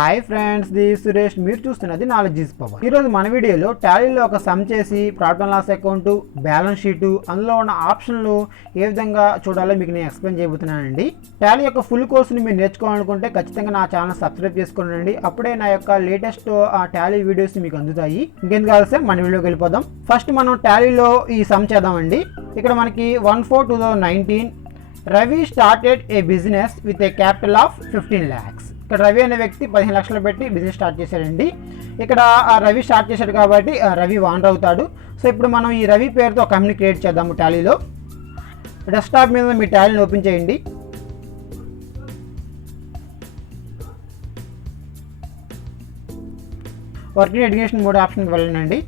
Hi friends, this Suresh. మీరు చూస్తున్నది knowledge is power. ఈరోజు మన వీడియోలో టాలీలో ఒక సమ్ చేసి profit and loss account, balance sheet, అందులో ఉన్న ఆప్షన్లు ఏ విధంగా చూడాలో మీకు నేను ఎక్స్ప్లెయిన్ చేయబోతున్నానండి. టాలీ యొక్క ఫుల్ కోర్సుని మీరు నేర్చుకోవాలనుకుంటే ఖచ్చితంగా నా ఛానల్ సబ్స్క్రైబ్ చేసుకోండి. అప్పుడే నా యొక్క లేటెస్ట్ టాలీ వీడియోస్ మీకు అందుతాయి. ఇంకెందుకు కావాల్సి మన వీడియోకి వెళ్ళిపోదాం. ఫస్ట్ మనం టాలీలో ఈ సమ్ చేద్దామండి. ఇక్కడ మనకి 1/4/2019 Ravi started a business with a capital of 15 lakhs. ఇక్కడ రవి అనే వ్యక్తి 15 లక్షలు పెట్టి బిజినెస్ స్టార్ట్ చేశాడండి. ఇక్కడ రవి స్టార్ట్ చేశాడు కాబట్టి రవి ఓనర్ అవుతాడు. సో ఇప్పుడు మనం ఈ రవి పేరుతో ఒక కంపెనీ క్రియేట్ చేద్దాము. టాలీలో డెస్క్టాప్ మీద మీ టాలీని ఓపెన్ చేయండి. వర్కింగ్ ఎడ్యుకేషన్ మోడ్ ఆప్షన్కి వెళ్ళండి.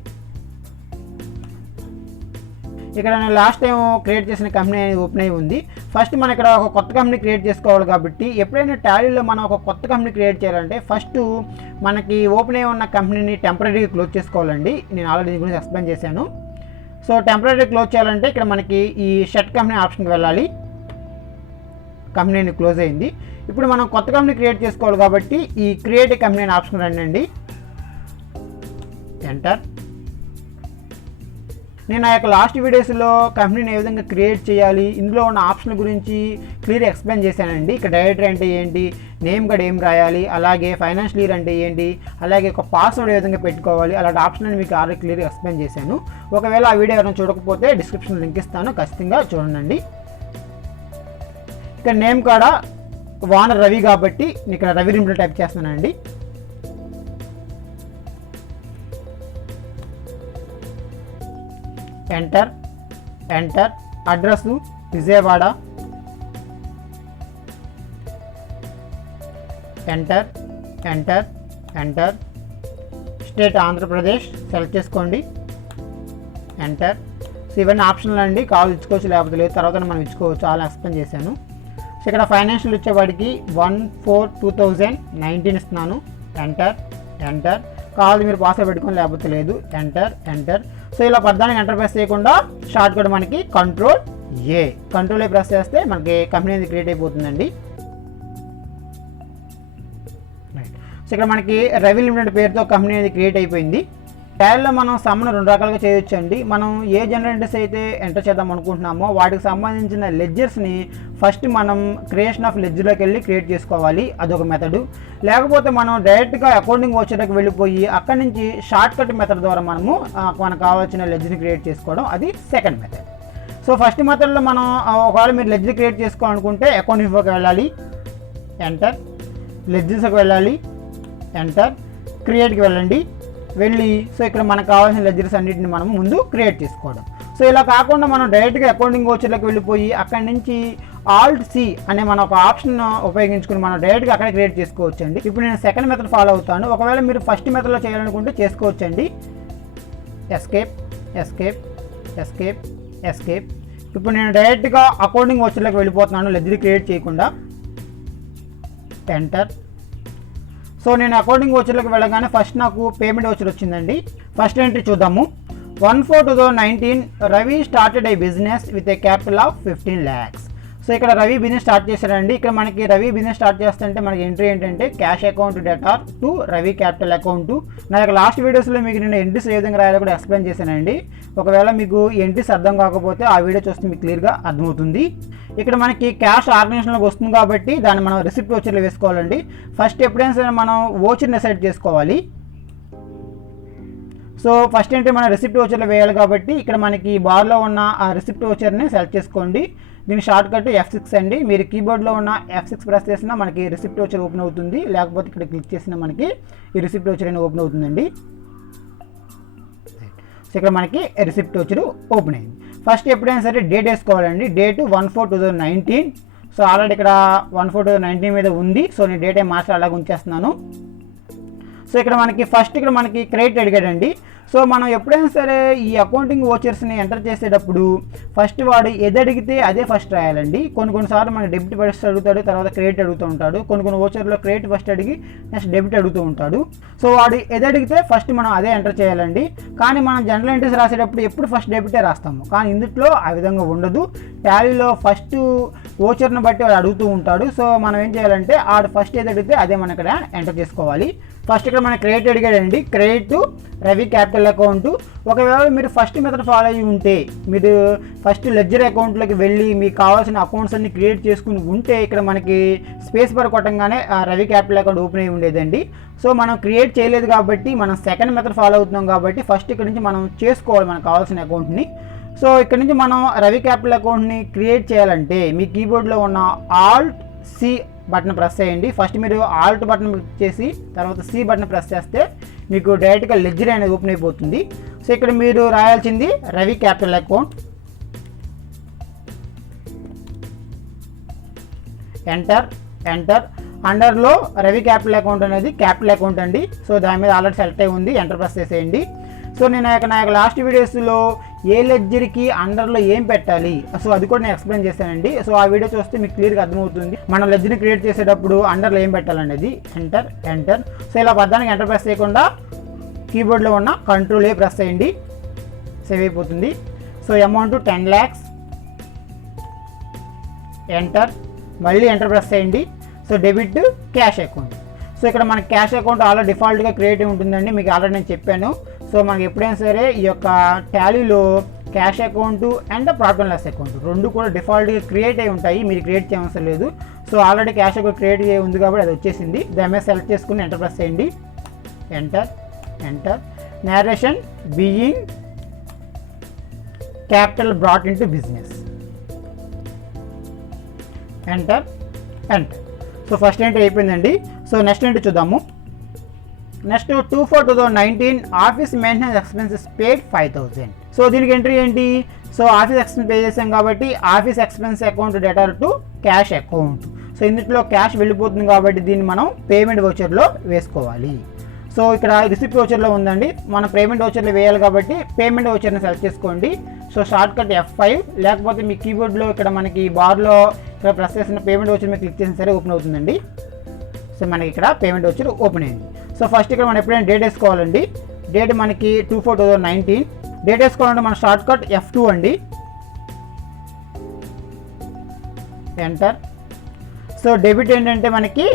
ఇక్కడ నేను లాస్ట్ టైం క్రియేట్ చేసిన కంపెనీ అనేది ఓపెన్ అయి ఉంది. ఫస్ట్ మనం ఇక్కడ ఒక కొత్త కంపెనీ క్రియేట్ చేసుకోవాలి కాబట్టి ఎప్పుడైనా టాలీలో మనం ఒక కొత్త కంపెనీ క్రియేట్ చేయాలంటే ఫస్ట్ మనకి ఓపెన్ అయి ఉన్న కంపెనీని టెంపరీగా క్లోజ్ చేసుకోవాలండి. నేను ఆల్రెడీ దీని గురించి ఎక్స్ప్లెయిన్ చేశాను. సో టెంపరీగా క్లోజ్ చేయాలంటే ఇక్కడ మనకి ఈ షట్ కంపెనీ ఆప్షన్కి వెళ్ళాలి. కంపెనీని క్లోజ్ అయింది. ఇప్పుడు మనం కొత్త కంపెనీ క్రియేట్ చేసుకోవాలి కాబట్టి ఈ క్రియేట్ కంపెనీ అనే ఆప్షన్ రండి. ఎంటర్. నేను ఆ యొక్క లాస్ట్ వీడియోస్లో కంపెనీని ఏ విధంగా క్రియేట్ చేయాలి, ఇందులో ఉన్న ఆప్షన్ గురించి క్లియర్ ఎక్స్ప్లెయిన్ చేశానండి. ఇక్కడ డైరెక్టర్ అంటే ఏంటి, నేమ్ కూడా ఏం రాయాలి, అలాగే ఫైనాన్షియల్ ఇయర్ అంటే ఏంటి, అలాగే ఒక పాస్వర్డ్ ఏ విధంగా పెట్టుకోవాలి, అలాంటి ఆప్షన్ అని మీకు ఆల్రెడీ క్లియర్ ఎక్స్ప్లెయిన్ చేశాను. ఒకవేళ ఆ వీడియో ఎవరైనా చూడకపోతే డిస్క్రిప్షన్ లింక్ ఇస్తాను, ఖచ్చితంగా చూడండి. ఇక్కడ నేమ్ కూడా ఓనర్ రవి కాబట్టి నేను ఇక్కడ రవి లిమిటెడ్ టైప్ చేస్తున్నానండి. Enter. Address Vijayawada. Enter. State Andhra Pradesh select చేసుకోండి. ఎంటర్. సో ఇవన్నీ ఆప్షన్లు అండి, కావాలి ఇచ్చుకోవచ్చు లేకపోతే లేదు, తర్వాత మనం ఇచ్చుకోవచ్చు, అలా ఎక్స్ప్లెయిన్ చేశాను. సో ఇక్కడ ఫైనాన్షియల్ వచ్చేవాడికి 1/4/2019 ఇస్తున్నాను. ఎంటర్. కావాలి మీరు పాస్వర్డ్ పెట్టుకొని లేకపోతే లేదు. ఎంటర్. సో ఇలా పద్దానికి ఎంటర్ ప్రెస్ చేయకుండా షార్ట్ కట్ మనకి కంట్రోల్ ఏ ప్రెస్ చేస్తే మనకి కంపెనీ అనేది క్రియేట్ అయిపోతుందండి. సో ఇక్కడ మనకి రవి లిమిటెడ్ పేరుతో కంపెనీ అనేది క్రియేట్ అయిపోయింది. టాలీలో మనం సమ్ను 2 రకాలుగా చేయొచ్చు అండి. మనం ఏ జనరేటర్స్ అయితే ఎంటర్ చేద్దాం అనుకుంటున్నామో వాటికి సంబంధించిన లెడ్జర్స్ని ఫస్ట్ మనం క్రియేషన్ ఆఫ్ లెడ్జర్లోకి వెళ్ళి క్రియేట్ చేసుకోవాలి, అదొక మెథడు. లేకపోతే మనం డైరెక్ట్గా అకౌంటింగ్ వచ్చేటకు వెళ్ళిపోయి అక్కడి నుంచి షార్ట్ కట్ మెథడ్ ద్వారా మనకు కావాల్సిన లెడ్జర్ని క్రియేట్ చేసుకోవడం, అది సెకండ్ మెథడ్. సో ఫస్ట్ మెథడ్లో మనం ఒకవేళ మీరు లెడ్జర్ క్రియేట్ చేసుకోవాలనుకుంటే అకౌంట్ ఇన్ఫోకి వెళ్ళాలి. ఎంటర్. లెడ్జర్స్కి వెళ్ళాలి. ఎంటర్. క్రియేట్కి వెళ్ళండి. సో ఇక్కడ మనకు కావాల్సిన లెడ్జర్స్ అన్నింటిని మనం ముందు క్రియేట్ చేసుకోవడం. సో ఇలా కాకుండా మనం డైరెక్ట్గా అకౌంటింగ్ వచ్చేలోకి వెళ్ళిపోయి అక్కడి నుంచి Alt+C అనే మన ఒక ఆప్షన్ ఉపయోగించుకుని మనం డైరెక్ట్గా అక్కడ క్రియేట్ చేసుకోవచ్చు అండి. ఇప్పుడు నేను సెకండ్ మెథడ్ ఫాలో అవుతాను. ఒకవేళ మీరు ఫస్ట్ మెథడ్లో చేయాలనుకుంటే చేసుకోవచ్చు అండి. ఎస్కేప్. ఇప్పుడు నేను డైరెక్ట్గా అకౌంటింగ్ వచ్చేలోకి వెళ్ళిపోతున్నాను, లెడ్జర్ క్రియేట్ చేయకుండా. ఎంటర్. సో నేను అకౌంటింగ్ వచ్చేలోకి వెళ్ళగానే ఫస్ట్ నాకు పేమెంట్ వచ్చర్ వచ్చిందండి. ఫస్ట్ ఎంట్రీ చూద్దాము. 1/4/2019 Ravi started a business with a capital of 15 lakhs. So ఇక్కడ రవి బిజినెస్ స్టార్ట్ చేశారండి. ఇక్కడ మనకి రవి బిజినెస్ స్టార్ట్ చేస్తుంటే మనకి ఎంట్రీ ఏంటంటే cash account data to Ravi capital account. నా యొక్క లాస్ట్ వీడియోస్లో మీకు నేను ఎంట్రీస్ ఏ విధంగా రాయాలో కూడా ఎక్స్ప్లెయిన్ చేశానండి. ఒకవేళ మీకు ఎంట్రీస్ అర్థం కాకపోతే ఆ వీడియో చూస్తే మీకు క్లియర్గా అర్థమవుతుంది. ఇక్కడ మనకి క్యాష్ ఆర్గనైజేషన్లోకి వస్తుంది కాబట్టి దాన్ని మనం రిసిప్ట్ ఓచర్లో వేసుకోవాలండి. ఫస్ట్ ఎప్పుడైనా సరే మనం ఓచర్ని సెలెక్ట్ చేసుకోవాలి. సో ఫస్ట్ ఏంటంటే మనం రిసిప్ట్ ఓచర్లో వేయాలి కాబట్టి ఇక్కడ మనకి బార్లో ఉన్న ఆ రిసిప్ట్ ఓచర్ని సెలెక్ట్ చేసుకోండి. దీని షార్ట్ కట్ F6 అండి. మీరు కీబోర్డ్లో ఉన్న F6 ప్రెస్ చేసినా మనకి రిసిప్ట్ ఓచర్ ఓపెన్ అవుతుంది, లేకపోతే ఇక్కడ క్లిక్ చేసినా మనకి ఈ రిసిప్ట్ ఓచర్ అనేది ఓపెన్ అవుతుందండి. సో ఇక్కడ మనకి రిసిప్ట్ ఓచర్ ఓపెన్ అయింది. ఫస్ట్ ఎప్పుడైనా సరే డేట్ వేసుకోవాలండి. డేట్ 1/4/2019. సో ఆల్రెడీ ఇక్కడ 1/4/2019 మీద ఉంది. సో నేను డేట్ మార్చి అలాగే ఉంచేస్తున్నాను. సో ఇక్కడ మనకి క్రెడిట్ అడిగాడండి. సో మనం ఎప్పుడైనా సరే ఈ అకౌంటింగ్ ఓచర్స్ని ఎంటర్ చేసేటప్పుడు ఫస్ట్ వాడు ఏది అడిగితే అదే ఫస్ట్ రాయాలండి. కొన్నిసార్లు మన డెబిట్ ఫస్ట్ అడుగుతాడు, తర్వాత క్రెడిట్ అడుగుతూ ఉంటాడు. కొన్ని ఓచర్లో క్రెడిట్ ఫస్ట్ అడిగి నెక్స్ట్ డెబిట్ అడుగుతూ ఉంటాడు. సో వాడు ఏది అడిగితే ఫస్ట్ మనం అదే ఎంటర్ చేయాలండి. కానీ మనం జనరల్ ఎంట్రీస్ రాసేటప్పుడు ఎప్పుడు ఫస్ట్ డెబిటే రాస్తాము, కానీ ఇందులో ఆ విధంగా ఉండదు. టాలీలో ఫస్ట్ ఓచర్ని బట్టి వాడు అడుగుతూ ఉంటాడు. సో మనం ఏం చేయాలంటే ఆడు ఫస్ట్ ఏది అడిగితే అదే మనం ఇక్కడ ఎంటర్ చేసుకోవాలి. ఫస్ట్ ఇక్కడ మన క్రెడిట్ అడిగాడండి, క్రెడిట్ రవి క్యాపిటల్ అకౌంట్. ఒకవేళ మీరు ఫస్ట్ మెథడ్ ఫాలో అయ్యి ఉంటే, మీరు ఫస్ట్ లెడ్జర్ అకౌంట్లోకి వెళ్ళి మీకు కావాల్సిన అకౌంట్స్ అన్ని క్రియేట్ చేసుకుని ఉంటే ఇక్కడ మనకి స్పేస్ బార్ కొట్టంగానే ఆ రవి క్యాపిటల్ అకౌంట్ ఓపెన్ అయ్యి ఉండేదండి. సో మనం క్రియేట్ చేయలేదు కాబట్టి మనం సెకండ్ మెథడ్ ఫాలో అవుతున్నాం కాబట్టి ఫస్ట్ ఇక్కడ నుంచి మనం చేసుకోవాలి మనకు కావాల్సిన అకౌంట్ని. సో ఇక్కడ నుంచి మనం రవి క్యాపిటల్ అకౌంట్ని క్రియేట్ చేయాలంటే మీ కీబోర్డ్లో ఉన్న ఆల్ట్ సి బటన్ ప్రెస్ చేయండి. ఫస్ట్ మీరు ఆల్ట్ బటన్ క్లిక్ చేసి తర్వాత సి బటన్ ప్రెస్ చేస్తే మీకు డైరెక్ట్గా లెడ్జర్ అనేది ఓపెన్ అయిపోతుంది. సో ఇక్కడ మీరు రాయాల్సింది Ravi capital account, enter enter. అండర్లో రవి క్యాపిటల్ అకౌంట్ అనేది క్యాపిటల్ అకౌంట్ అండి. సో దాని మీద ఆల్రెడీ సెలెక్ట్ అయి ఉంది, ఎంటర్ ప్రెస్ చేసేయండి. సో నేను నా యొక్క లాస్ట్ వీడియోస్లో ఏ లెడ్జర్కి అండర్లో ఏం పెట్టాలి సో అది కూడా నేను ఎక్స్ప్లెయిన్ చేశానండి. సో ఆ వీడియో చూస్తే మీకు క్లియర్గా అర్థమవుతుంది మనం లెడ్జర్ని క్రియేట్ చేసేటప్పుడు అండర్లో ఏం పెట్టాలనేది. Enter enter. సో ఇలా పద్దానికి ఎంటర్ ప్రెస్ చేయకుండా కీబోర్డ్లో ఉన్న కంట్రోల్ ఏ ప్రెస్ చేయండి, సేవ్ అయిపోతుంది. So amount 10 lakhs, enter. మళ్ళీ ఎంటర్ ప్రెస్ చేయండి. So debit cash account. So ఇక్కడ మన క్యాష్ అకౌంట్ ఆల్రెడీ డిఫాల్ట్గా క్రియేట్ అయి ఉంటుందండి, మీకు ఆల్రెడీ నేను చెప్పాను. సో మనకి ఎప్పుడైనా సరే ఈ యొక్క టాలీలో cash account and profit and loss account రెండు కూడా డిఫాల్ట్గా క్రియేట్ అయి ఉంటాయి, మీరు క్రియేట్ చేయవసరం లేదు. So already cash account create అయ్యి ఉంది కాబట్టి అది వచ్చేసింది. దాని మీద సెలెక్ట్ చేసుకుని ఎంటర్ ప్రెస్ చేయండి, enter enter. Narration being capital brought into business, enter enter. So first entry అయిపోయిందండి. సో నెక్స్ట్ ఎంట్రీ చూద్దాము. నెక్స్ట్ 2/4/2019 ఆఫీస్ మెయింటెనెన్స్ ఎక్స్పెన్సెస్ పేడ్ 5,000. సో దీనికి ఎంట్రీ ఏంటి? సో ఆఫీస్ ఎక్స్పెన్స్ పే చేసాం కాబట్టి office expense account data to cash account. So ఇందులో cash వెళ్ళిపోతుంది కాబట్టి దీన్ని మనం పేమెంట్ వోచర్లో వేసుకోవాలి. సో ఇక్కడ రిసిప్ట్ వోచర్లో ఉందండి, మనం పేమెంట్ వోచర్లో వేయాలి కాబట్టి పేమెంట్ వోచర్ని సెలెక్ట్ చేసుకోండి. సో షార్ట్ కట్ F5 లేకపోతే మీ కీబోర్డ్లో ఇక్కడ మనకి బార్లో ఇక్కడ ప్రెస్ చేసిన పేమెంట్ వోచర్ మీద క్లిక్ చేసిన సరే ఓపెన్ అవుతుందండి. సో మనకి ఇక్కడ పేమెంట్ వోచర్ ఓపెన్ అయింది. సో ఫస్ట్ ఇక్కడ మనం ఎప్పుడైనా డేట్ వేసుకోవాలండి. డేట్ మనకి 2/4/2019. డేట్ వేసుకోవాలంటే మన షార్ట్ కట్ F2 అండి, ఎంటర్. సో డెబిట్ ఏంటంటే మనకి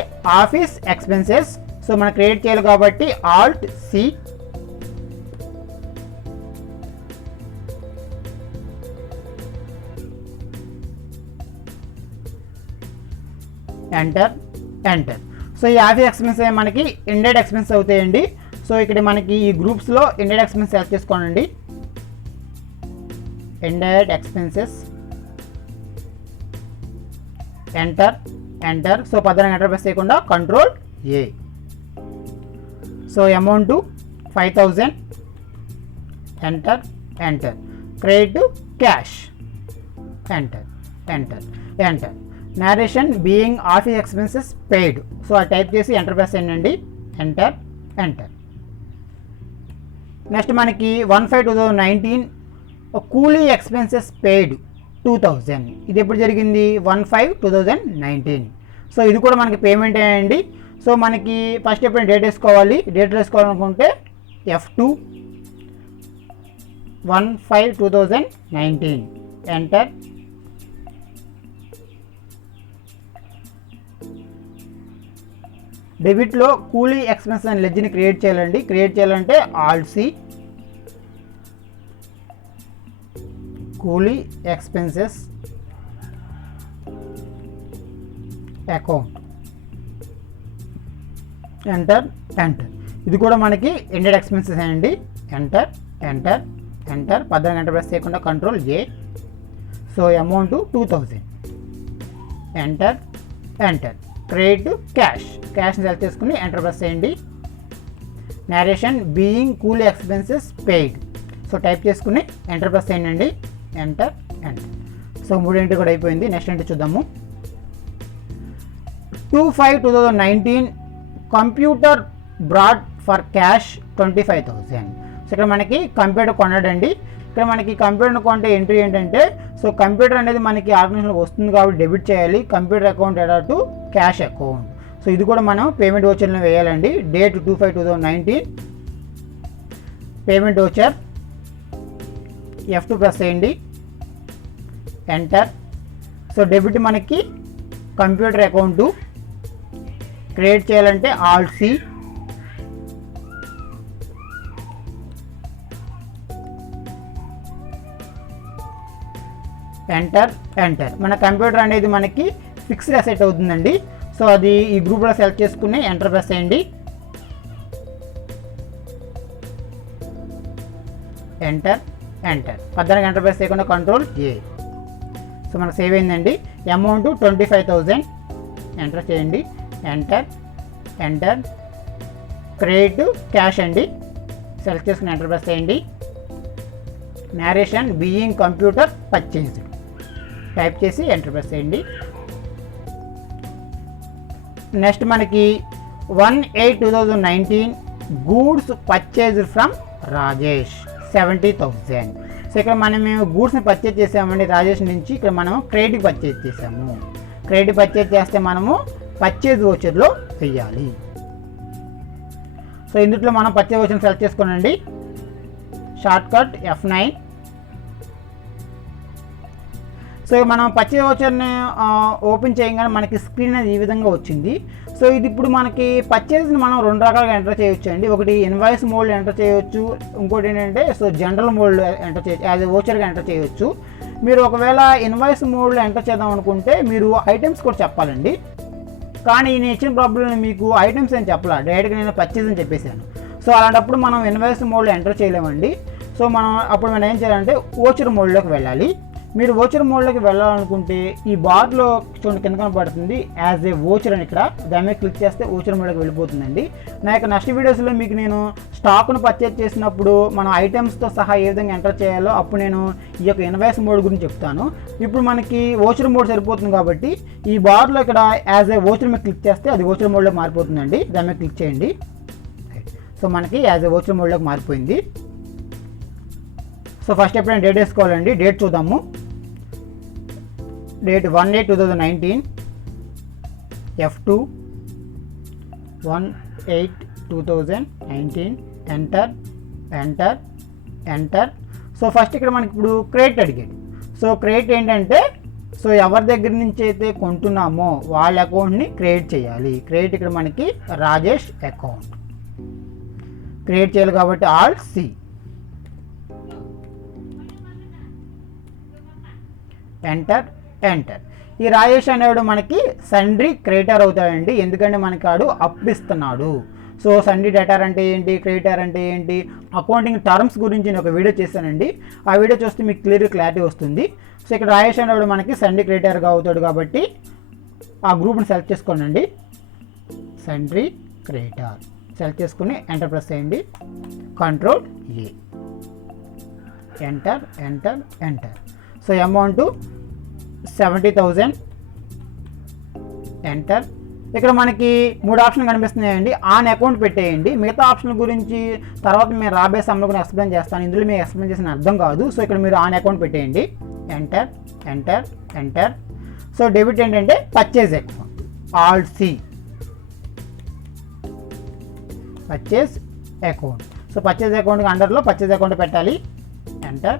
ఆఫీస్ ఎక్స్పెన్సెస్. సో మనం క్రియేట్ చేయాలి కాబట్టి alt C, enter enter. So ఈ ఆఫీస్ ఎక్స్పెన్స్ మనకి ఇండైరెక్ట్ ఎక్స్పెన్స్ అవుతాయండి. సో ఇక్కడ మనకి ఈ గ్రూప్స్లో ఇండైరెక్ట్ ఎక్స్పెన్స్ సెలెక్ట్ చేసుకోండి, indirect expenses, enter enter. So పద్దెనిమిది ఎంటర్ ప్రెస్ చేయకుండా control A. So amount 5,000, enter enter. Credit cash, enter enter enter. Narration being office expenses paid. So అది టైప్ చేసి ఎంటర్ ప్రెస్ చేయండి, ఎంటర్ ఎంటర్. నెక్స్ట్ మనకి 1/5/2019 కూలీ expenses paid 2,000. ఇది ఎప్పుడు జరిగింది? 1/5/2019. సో ఇది కూడా మనకి పేమెంట్ అయ్యండి. సో మనకి ఫస్ట్ ఎప్పుడైనా డేట్ వేసుకోవాలి. Date వేసుకోవాలనుకుంటే F2 1/5/2019, enter. డెబిట్లో coolie expense అని లెడ్జర్ని క్రియేట్ చేయాలండి. క్రియేట్ చేయాలంటే alt C, coolie expenses account, enter enter. ఇది కూడా మనకి ఇండైరెక్ట్ ఎక్స్పెన్సెస్ అండి, enter enter enter. 14 enter press చేయకుండా control A. So amount 2,000, enter enter. Credit cash, క్యాష్ని సెలెక్ట్ చేసుకుని ఎంటర్ ప్రెస్ చేయండి. Narration being coolie expenses paid. So type చేసుకుని enter press చేయండి, ఎంటర్ ఎంటర్. సో 3 ఎంట్రీ కూడా అయిపోయింది. Next entry చూద్దాము. 2/5/2019 computer brought for cash 25,000. So ఇక్కడ మనకి కంప్యూటర్ కొన్నాడండి. ఇక్కడ మనకి కంప్యూటర్ కొంటే ఎంట్రీ ఏంటంటే సో కంప్యూటర్ అనేది మనకి ఆర్గనైజేషన్లో వస్తుంది కాబట్టి డెబిట్ చేయాలి. Computer account data to cash account. So ఇది కూడా మనం పేమెంట్ వోచర్లో వేయాలండి. Date 2/5/2019, payment voucher F2 press చేయండి, ఎంటర్. సో డెబిట్ మనకి కంప్యూటర్ అకౌంటు, క్రియేట్ చేయాలంటే ఆల్ట్ సి, ఎంటర్. మన కంప్యూటర్ అనేది మనకి ఫిక్స్డ్ అసెట్ అవుతుందండి. సో అది ఈ గ్రూప్లో సెలెక్ట్ చేసుకుని ఎంటర్ ప్రెస్ చేయండి. ఎంటర్. పద్దెనిమిది ఎంటర్ ప్రెస్ చేయకుండా కంట్రోల్ ఏ. సో మనకు సేవ్ అయిందండి. అమౌంట్ 25,000 ఎంటర్ చేయండి. ఎంటర్. క్రెడిట్ క్యాష్ అండి, సెలెక్ట్ చేసుకుని ఎంటర్ ప్రెస్ చేయండి. Narration being computer purchased type చేసి ఎంటర్ ప్రెస్ చేయండి. నెక్స్ట్ మనకి 1/8/2019 goods purchased from Rajesh 70,000. So ఇక్కడ మేము గూడ్స్ని పర్చేజ్ చేసామండి రాజేష్ నుంచి. ఇక్కడ మనము క్రెడిట్ పర్చేజ్ చేసాము. క్రెడిట్ పర్చేజ్ చేస్తే మనము పర్చేజ్ వోచర్లో చెయ్యాలి. సో ఇందులో మనం పర్చేజ్ వోచర్ని సెలెక్ట్ చేసుకోనండి. Shortcut F9. సో మనం పర్చేజ్ వోచర్ని ఓపెన్ చేయగానే మనకి స్క్రీన్ అనేది ఈ విధంగా వచ్చింది. సో ఇది ఇప్పుడు మనకి పర్చేజ్ని మనం రెండు రకాలుగా ఎంటర్ చేయొచ్చు అండి. ఒకటి ఇన్వాయిస్ మోడ్ ఎంటర్ చేయొచ్చు, ఇంకోటి ఏంటంటే సో జనరల్ మోడ్లో ఎంటర్ చేయొచ్చు, యాజ్ ఏ వోచర్గా ఎంటర్ చేయొచ్చు. మీరు ఒకవేళ ఇన్వాయిస్ మోడ్లో ఎంటర్ చేద్దాం అనుకుంటే మీరు ఐటమ్స్ కూడా చెప్పాలండి. కానీ నేను ఇచ్చిన ప్రాబ్లం మీకు ఐటమ్స్ అని చెప్పాలి, డైరెక్ట్గా నేను పర్చేజ్ అని చెప్పేశాను. సో అలాంటప్పుడు మనం ఇన్వాయిస్ మోడ్లో ఎంటర్ చేయలేమండి. సో మనం ఏం చేయాలంటే వోచర్ మోడ్లోకి వెళ్ళాలి. మీరు వోచర్ మోడ్లోకి వెళ్ళాలనుకుంటే ఈ బార్లో చూడండి కింద కనపడుతుంది యాజ్ ఏ వోచర్ అని, ఇక్కడ దాని మీద క్లిక్ చేస్తే వోచర్ మోడ్లోకి వెళ్ళిపోతుందండి. నా యొక్క నెక్స్ట్ వీడియోస్లో మీకు నేను స్టాక్ను పర్చేజ్ చేసినప్పుడు మనం ఐటమ్స్తో సహా ఏ విధంగా ఎంటర్ చేయాలో అప్పుడు నేను ఈ యొక్క ఇన్వాయిస్ మోడ్ గురించి చెప్తాను. ఇప్పుడు మనకి వోచర్ మోడ్ సరిపోతుంది కాబట్టి ఈ బార్లో ఇక్కడ యాజ్ ఏ వోచర్ మీద క్లిక్ చేస్తే అది వోచర్ మోడ్లో మారిపోతుందండి. దాని మీద క్లిక్ చేయండి. సో మనకి యాజ్ ఏ వోచర్ మోడ్లోకి మారిపోయింది. సో ఫస్ట్ ఎప్పుడైనా డేట్ వేసుకోవాలండి. డేట్ చూద్దాము. Date 1/8/2019 F2 1/8/2019 enter. So first ఇక్కడ మనకి ఇప్పుడు క్రెడిట్ అడిగాడు. సో క్రెడిట్ ఏంటంటే సో ఎవరి దగ్గర నుంచి అయితే కొంటున్నామో వాళ్ళ అకౌంట్ని క్రియేట్ చేయాలి. క్రెడిట్ ఇక్కడ మనకి రాజేష్ అకౌంట్ క్రియేట్ చేయాలి కాబట్టి ఆల్ట్ సి. ఎంటర్. ఈ రాజేష్ అనేవాడు మనకి సండ్రీ క్రెడిటర్ అవుతాడండి, ఎందుకంటే మనకి ఆడు అప్పిస్తున్నాడు. సో సండ్రీ డెటార్ అంటే ఏంటి, క్రెడిటర్ అంటే ఏంటి, అకౌంటింగ్ టర్మ్స్ గురించి నేను ఒక వీడియో చేశానండి. ఆ వీడియో చూస్తే మీకు క్లారిటీ వస్తుంది. సో ఇక్కడ రాజేష్ అనేవాడు మనకి సండ్రీ క్రెడిటర్గా అవుతాడు కాబట్టి ఆ గ్రూప్ని సెలెక్ట్ చేసుకోండి. సండ్రీ క్రెడిటర్ సెలెక్ట్ చేసుకుని ఎంటర్ ప్రెస్ చేయండి. Control A. Enter. So amount 70,000 enter. ఇక్కడ మనకి 3 ఆప్షన్లు కనిపిస్తున్నాయండి. ఆన్ అకౌంట్ పెట్టేయండి. మిగతా ఆప్షన్ల గురించి తర్వాత మేము రాబోయే సమయంలో కూడా ఎక్స్ప్లెయిన్ చేస్తాను. ఇందులో మీకు ఎక్స్ప్లెయిన్ చేసిన అర్థం కాదు. సో ఇక్కడ మీరు ఆన్ అకౌంట్ పెట్టేయండి. ఎంటర్. సో డెబిట్ ఏంటంటే purchase account alt C, purchase account. So purchase account అండర్లో పర్చేజ్ అకౌంట్ పెట్టాలి. ఎంటర్.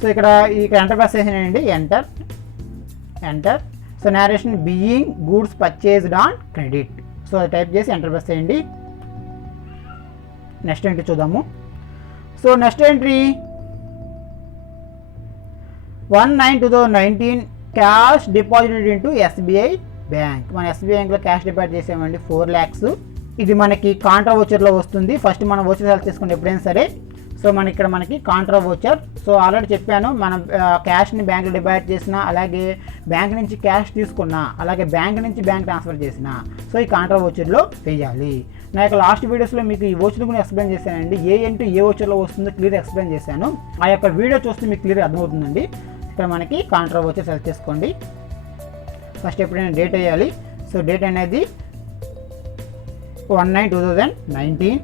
సో ఇక్కడ ఎంటర్ ప్రెస్ చేసానండి. Enter. So narration being goods purchased on credit. So అది టైప్ చేసి ఎంటర్ ప్రెస్ చేయండి. Next entry చూద్దాము. So next entry 1/9/2019 cash deposited into SBI bank. మన SBI బ్యాంక్లో క్యాష్ డిపాజిట్ చేసామండి 4 lakhs. ఇది మనకి కాంట్రా వోచర్లో వస్తుంది. ఫస్ట్ మనం వోచర్ సెలెక్ట్ చేసుకుంటే ఎప్పుడైనా సరే సో మనకి కాంట్రా వోచర్. సో ఆల్రెడీ చెప్పాను, మనం క్యాష్ని బ్యాంక్లో డిపాజిట్ చేసినా, అలాగే బ్యాంక్ నుంచి క్యాష్ తీసుకున్నా, అలాగే బ్యాంక్ నుంచి బ్యాంక్ ట్రాన్స్ఫర్ చేసినా సో ఈ కాంట్రా వోచర్లో వేయాలి. నా యొక్క లాస్ట్ వీడియోస్లో మీకు ఈ వోచర్ కూడా ఎక్స్ప్లెయిన్ చేశానండి. ఏ వోచర్లో వస్తుందో క్లియర్ ఎక్స్ప్లెయిన్ చేశాను. ఆ యొక్క వీడియో చూస్తే మీకు క్లియర్ అర్థమవుతుందండి. ఇక్కడ మనకి కాంట్రా వోచర్ సెలెక్ట్ చేసుకోండి. ఫస్ట్ ఎప్పుడైనా డేట్ వేయాలి. సో డేట్ అనేది 1/9/2019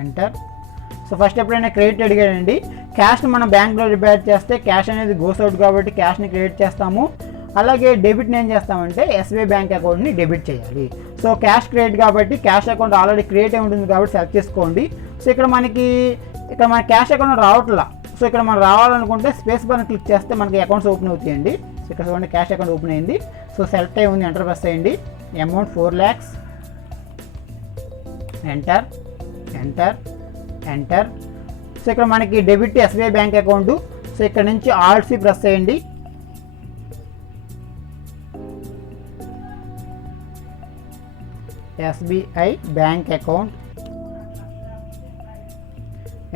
ఎంటర్. సో ఫస్ట్ ఎప్పుడైనా క్రెడిట్ అడిగాడండి. క్యాష్ని మనం బ్యాంక్లో డిపాజిట్ చేస్తే క్యాష్ అనేది గోస్ అవుట్ కాబట్టి క్యాష్ని క్రెడిట్ చేస్తాము. అలాగే డెబిట్ని ఏం చేస్తామంటే SBI బ్యాంక్ అకౌంట్ని డెబిట్ చేయాలి. సో క్యాష్ క్రియేట్ కాబట్టి క్యాష్ అకౌంట్ ఆల్రెడీ క్రియేట్ అయి ఉంటుంది కాబట్టి సెలెక్ట్ చేసుకోండి. సో ఇక్కడ మన క్యాష్ అకౌంట్ రావట్లా. సో ఇక్కడ మనం రావాలనుకుంటే స్పేస్ బార్ క్లిక్ చేస్తే మనకి అకౌంట్స్ ఓపెన్ అవుతాయండి. సో ఇక్కడ చూడండి క్యాష్ అకౌంట్ ఓపెన్ అయింది. సో సెలెక్ట్ అయి ఉంది, ఎంటర్ ప్రెస్ చేయండి. Amount 4 lakhs, enter enter enter. So ఇక్కడ మనకి debit SBI bank account. So ఇక్కడ నుంచి ఆల్ట్ సి ప్రెస్ చేయండి. SBI bank account,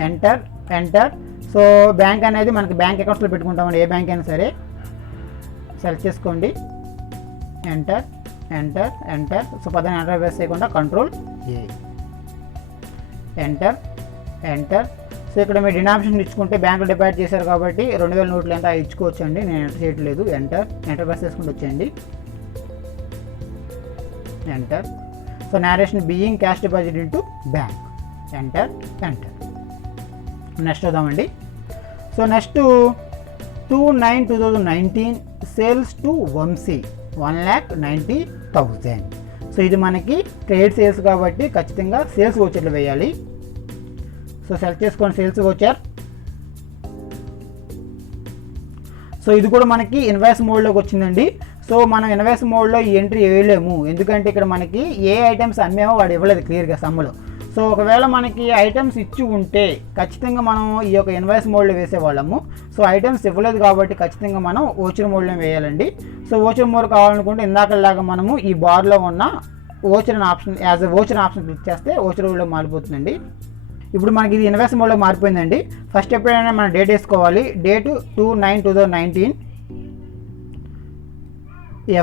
enter enter. So bank అనేది మనకి బ్యాంక్ అకౌంట్స్లో పెట్టుకుంటామండి, ఏ బ్యాంక్ అయినా సరే. సెలెక్ట్ చేసుకోండి, ఎంటర్ ఎంటర్ ఎంటర్. సో పదాన్ని ఎంటర్ ప్రెస్ చేయకుండా control A, enter enter. So ఇక్కడ మీరు డినామినేషన్ ఇచ్చుకుంటే బ్యాంకులో డిపాజిట్ చేశారు కాబట్టి 2000 నోట్లు ఎంత ఇచ్చుకోవచ్చు అండి. నేను ఎంటర్ చేయట్లేదు. ఎంటర్ ఎంటర్ ప్రెస్ చేసుకుంటూ వచ్చేయండి, enter. So narration being cash deposit into bank, enter enter. Next చూద్దామండి. So next 2/9/2019 sales to Vamshi 1,90,000. So ఇది మనకి ట్రేడ్ సేల్స్ కాబట్టి ఖచ్చితంగా సేల్స్ వోచర్లు వేయాలి. సో సెలెక్ట్ చేసుకోండి సేల్స్ వోచర్. సో ఇది కూడా మనకి ఇన్వాయిస్ మోడ్లోకి వచ్చిందండి. సో మనం ఇన్వాయిస్ మోడ్లో ఈ ఎంట్రీ వేయలేము, ఎందుకంటే ఇక్కడ మనకి ఏ ఐటమ్స్ అమ్మేమో వాడు ఇవ్వలేదు క్లియర్గా సమ్ములో. సో ఒకవేళ మనకి ఐటమ్స్ ఇచ్చి ఉంటే ఖచ్చితంగా మనం ఈ యొక్క ఇన్వాయిస్ మోడ్లో వేసేవాళ్ళము. సో ఐటమ్స్ ఇవ్వలేదు కాబట్టి ఖచ్చితంగా మనం ఓచర్ మోడ్లో వేయాలండి. సో ఓచర్ మోడ్ కావాలనుకుంటే ఇందాకలాగా మనము ఈ బార్లో ఉన్న ఓచర్ అనే option, as a voucher option click చేస్తే ఓచర్ మోడ్లో మారిపోతుందండి. ఇప్పుడు మనకి ఇది ఇన్వాయిస్ మోడ్లో మారిపోయిందండి. ఫస్ట్ ఎప్పుడైనా మనం డేట్ వేసుకోవాలి. Date 2/9/2019,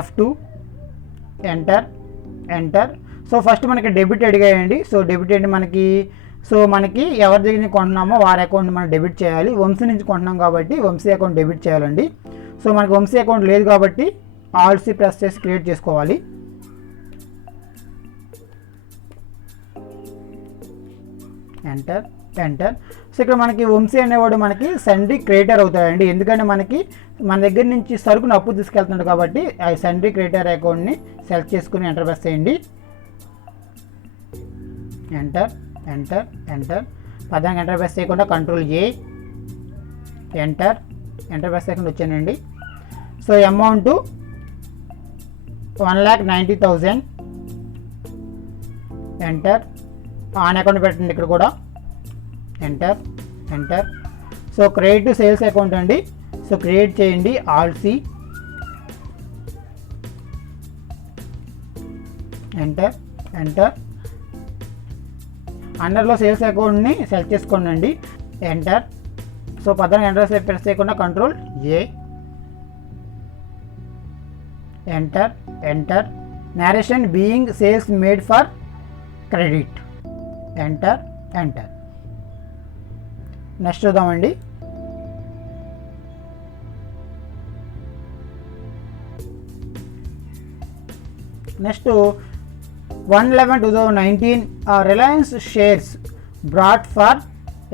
F2, enter enter. So first మనకి డెబిట్ అడిగాయండి. సో డెబిట్ అంటే మనకి ఎవరి దగ్గర నుంచి కొంటున్నామో వారి అకౌంట్ మనం డెబిట్ చేయాలి. వంశీ నుంచి కొంటున్నాం కాబట్టి వంశీ అకౌంట్ డెబిట్ చేయాలండి. సో మనకి వంశీ అకౌంట్ లేదు కాబట్టి ఆల్ట్ సి ప్రెస్ చేసి క్రియేట్ చేసుకోవాలి. Enter enter. సో ఇక్కడ మనకి వంశీ అనేవాడు మనకి సండ్రీ క్రియేటర్ అవుతాడండి, ఎందుకంటే మన దగ్గర నుంచి సరుకును అప్పు తీసుకెళ్తున్నాడు కాబట్టి ఆ సండ్రీ క్రియేటర్ అకౌంట్ని సెలెక్ట్ చేసుకుని ఎంటర్ ప్రెస్ చేయండి. Enter enter enter. పదానికి ఎంటర్ ప్రెస్ చేయకుండా control A, enter enter press చేయకుండా వచ్చానండి. So amount 1,90,000, enter. On account పెట్టండి ఇక్కడ కూడా, enter enter. So create to sales account అండి. సో క్రియేట్ చేయండి, ఆల్ట్ సి, ఎంటర్ ఎంటర్. అండర్లో సేల్స్ అకౌంట్ని సెలెక్ట్ చేసుకోండి, ఎంటర్. సో పదాన్ని ఎంటర్ ప్రెస్ చేయకుండా control A, enter enter. Narration being sales made for credit, enter enter. Next చూద్దామండి. Next 1/11/2019 Reliance shares brought for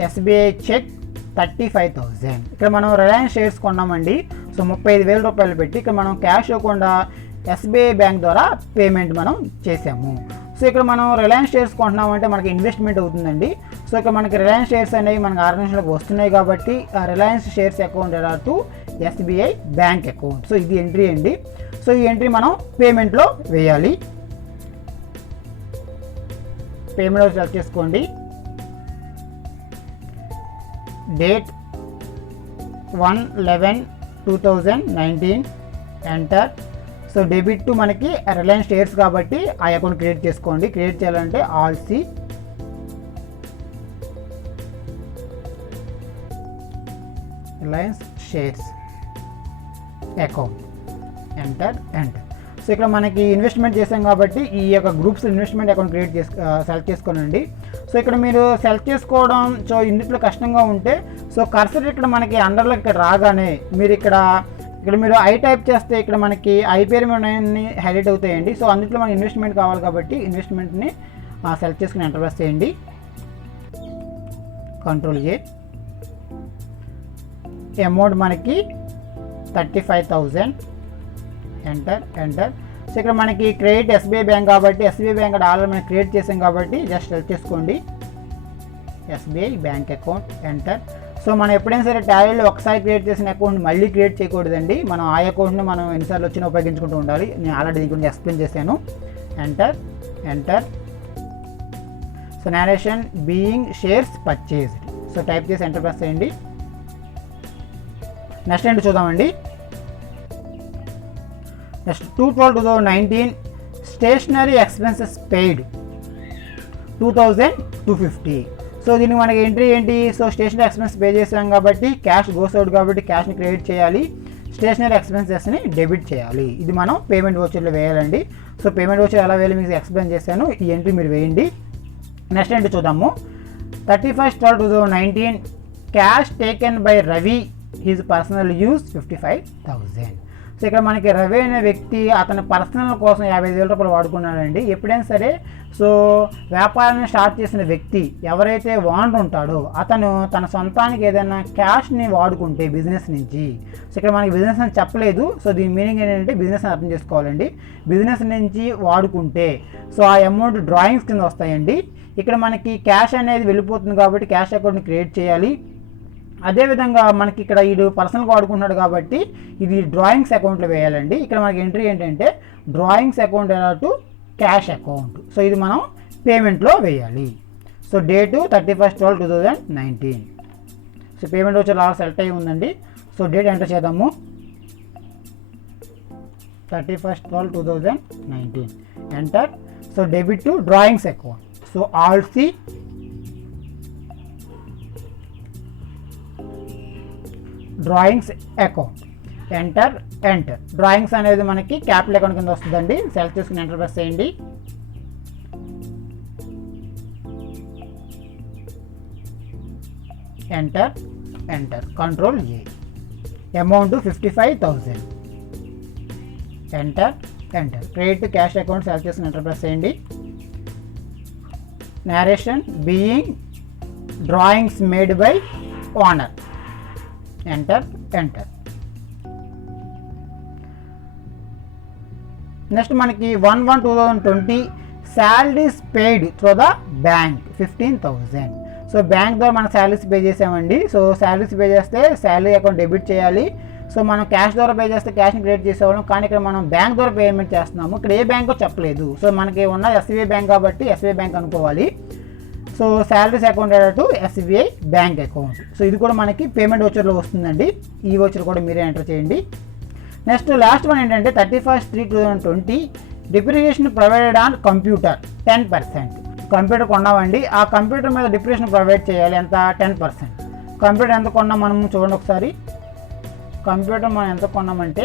SBI cheque 35,000. ఇక్కడ మనం Reliance shares కొన్నామండి. So 35,000 రూపాయలు పెట్టి ఇక్కడ మనం క్యాష్ ఇవ్వకుండా ఎస్బీఐ బ్యాంక్ ద్వారా పేమెంట్ మనం చేసాము. సో ఇక్కడ మనం రిలయన్స్ షేర్స్ కొంటున్నామంటే మనకి ఇన్వెస్ట్మెంట్ అవుతుందండి. సో ఇక్కడ మనకి రిలయన్స్ షేర్స్ అనేవి మనకి ఆర్గనైజేషన్లోకి వస్తున్నాయి కాబట్టి ఆ రిలయన్స్ షేర్స్ అకౌంట్ ఎలా to SBI bank account. So ఇది ఎంట్రీ అండి. సో ఈ ఎంట్రీ మనం పేమెంట్లో వేయాలి. పేమెంట్ సెలెక్ట్ చేసుకోండి, date 1/11/2019, enter. So debit to మనకి రిలయన్స్ షేర్స్ కాబట్టి ఆ అకౌంట్ క్రియేట్ చేసుకోండి. క్రియేట్ చేయాలంటే alt C, Reliance shares account, enter enter. So ఇక్కడ మనకి ఇన్వెస్ట్మెంట్ చేసాం కాబట్టి ఈ యొక్క గ్రూప్స్ ఇన్వెస్ట్మెంట్ అకౌంట్ సెలెక్ట్ చేసుకోనండి. సో ఇక్కడ మీరు సెలెక్ట్ చేసుకోవడం సో ఇందులో కష్టంగా ఉంటే సో కర్సర్ ఇక్కడ మనకి అండర్లో ఇక్కడ రాగానే మీరు ఇక్కడ మీరు ఐ టైప్ చేస్తే ఇక్కడ మనకి ఐ పేరు అన్నీ హైలైట్ అవుతాయండి. సో అందులో మనకి ఇన్వెస్ట్మెంట్ కావాలి కాబట్టి ఇన్వెస్ట్మెంట్ని సెలెక్ట్ చేసుకుని ఎంటర్ ప్రెస్ చేయండి, కంట్రోల్ ఏ. అమౌంట్ మనకి 35,000, ఎంటర్ ఎంటర్. సో ఇక్కడ మనకి క్రెడిట్ ఎస్బీఐ బ్యాంక్ కాబట్టి ఎస్బీఐ బ్యాంక్ ఆల్రెడీ మనం క్రియేట్ చేసాం కాబట్టి జస్ట్ సెలెక్ట్ చేసుకోండి SBI bank account, enter. So మనం ఎప్పుడైనా సరే టాలీలో ఒకసారి క్రియేట్ చేసిన అకౌంట్ మళ్ళీ క్రియేట్ చేయకూడదండి. మనం ఆ అకౌంట్ని మనం ఎన్నిసార్లు వచ్చినా ఉపయోగించుకుంటూ ఉండాలి. నేను ఆల్రెడీ దీని గురించి ఎక్స్ప్లెయిన్ చేశాను. Enter, enter. So narration being shares purchased. So type చేసి ఎంటర్ ప్రెస్ చేయండి. నెక్స్ట్ ఏంటి చూద్దామండి. Next 2/12/2019 stationery expenses paid 2250. So దీనికి మనకి ఎంట్రీ ఏంటి? సో స్టేషనరీ ఎక్స్పెన్స్ పే చేసాం కాబట్టి క్యాష్ గోస్ అవుట్ కాబట్టి క్యాష్ని క్రెడిట్ చేయాలి, స్టేషనరీ ఎక్స్పెన్సెస్ని డెబిట్ చేయాలి. ఇది మనం పేమెంట్ వోచర్లో వేయాలండి. సో పేమెంట్ వోచర్ ఎలా వేయాలి మీకు ఎక్స్ప్లెయిన్ చేశాను. ఈ ఎంట్రీ మీరు వేయండి. నెక్స్ట్ ఏంటి చూద్దాము. 31/12/2019 cash taken by Ravi his personal use 55,000. So ఇక్కడ మనకి రవి అనే వ్యక్తి అతని పర్సనల్ కోసం 55,000 రూపాయలు వాడుకున్నాడండి. ఎప్పుడైనా సరే సో వ్యాపారాన్ని స్టార్ట్ చేసిన వ్యక్తి ఎవరైతే ఓనర్ ఉంటాడో అతను తన సొంతానికి ఏదైనా క్యాష్ని వాడుకుంటే బిజినెస్ నుంచి, సో ఇక్కడ మనకి బిజినెస్ అని చెప్పలేదు. సో దీని మీనింగ్ ఏంటంటే బిజినెస్ అని అర్థం చేసుకోవాలండి. బిజినెస్ నుంచి వాడుకుంటే సో ఆ అమౌంట్ డ్రాయింగ్స్ కింద వస్తాయండి. ఇక్కడ మనకి క్యాష్ అనేది వెళ్ళిపోతుంది కాబట్టి క్యాష్ అకౌంట్ని క్రియేట్ చేయాలి. అదేవిధంగా మనకి ఇక్కడ వీడు పర్సనల్గా వాడుకుంటున్నాడు కాబట్టి ఇది డ్రాయింగ్స్ అకౌంట్లో వేయాలండి. ఇక్కడ మనకి ఎంట్రీ ఏంటంటే drawings account to cash account. So ఇది మనం పేమెంట్లో వేయాలి. So date 31/12/2019. సో పేమెంట్ వచ్చి అలా సెలెక్ట్ అయ్యి ఉందండి. సో డేట్ ఎంటర్ చేద్దాము 31/12/2019, enter. So debit to drawings account. So alt C drawings account, enter, enter. Drawings అనేది మనకి క్యాపిటల్ అకౌంట్ కింద వస్తుందండి. సెలెక్ట్ చేసుకుని ఎంటర్ ప్రెస్ చేయండి. Enter, enter. Control A. Amount 55,000, enter, enter. Credit cash account select చేసుకుని enter press చేయండి. Narration being drawings made by owner, enter, enter. Next మనకి 1/1/2020 salaries paid through the bank 15,000. So bank ద్వారా మనం salaries pay చేసామండి. So salaries pay చేస్తే salary account debit చేయాలి. So మనం cash ద్వారా పే చేస్తే క్యాష్ని క్రియేట్ చేసేవాళ్ళం, కానీ ఇక్కడ మనం బ్యాంక్ ద్వారా పేమెంట్ చేస్తున్నాము. ఇక్కడ ఏ బ్యాంకో చెప్పలేదు. సో మనకి ఉన్న ఎస్బీఐ బ్యాంక్ కాబట్టి ఎస్బీఐ బ్యాంక్ అనుకోవాలి. So salaries account to SBI bank account. So ఇది కూడా మనకి పేమెంట్ వోచర్లో వస్తుందండి. ఈ వోచర్ కూడా మీరే ఎంటర్ చేయండి. నెక్స్ట్ లాస్ట్ వన్ ఏంటంటే 31/3/2020 depreciation provided on computer 10%. Computer కొన్నామండి, ఆ కంప్యూటర్ మీద డిప్రిసియేషన్ ప్రొవైడ్ చేయాలి. ఎంత? 10%. కంప్యూటర్ ఎంత కొన్నాం మనం చూడండి ఒకసారి. కంప్యూటర్ మనం ఎంత కొన్నామంటే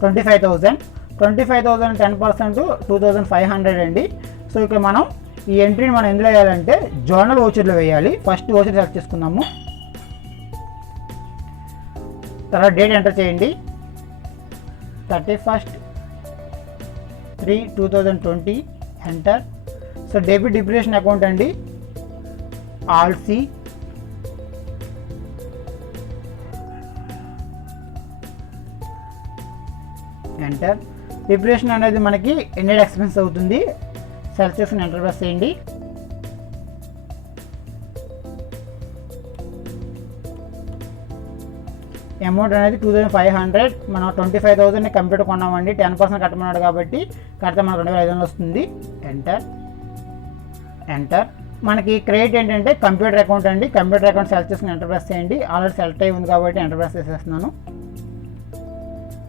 25,000. 25,000 10% 2,500 అండి. సో ఇక్కడ మనం ఈ ఎంట్రీని మనం ఎందులో వేయాలంటే జర్నల్ వోచర్లో వేయాలి. ఫస్ట్ వోచర్ సెలెక్ట్ చేసుకుందాము. తర్వాత డేట్ ఎంటర్ చేయండి 31/3/2020, enter. So debit depreciation account అండి, ఆల్ సి. ఎంటర్. డిప్రిసియేషన్ అనేది మనకి ఎన్నెడ్ ఎక్స్పెన్స్ అవుతుంది. సెలెక్ట్ చేసుకుని ఎంటర్ ప్రెస్ చేయండి. అమౌంట్ అనేది 2,500. మనం 25,000 కంప్యూటర్ కొన్నామండి. 10% కట్టమన్నాడు కాబట్టి కడితే మనకు 2,500 వస్తుంది. Enter, enter. మనకి క్రెడిట్ ఏంటంటే కంప్యూటర్ అకౌంట్ అండి. కంప్యూటర్ అకౌంట్ సెలెక్ట్ చేసుకుని ఎంటర్ ప్రెస్ చేయండి. ఆల్రెడీ సెలెక్ట్ అయ్యి ఉంది కాబట్టి ఎంటర్ ప్రెస్ చేసేస్తున్నాను.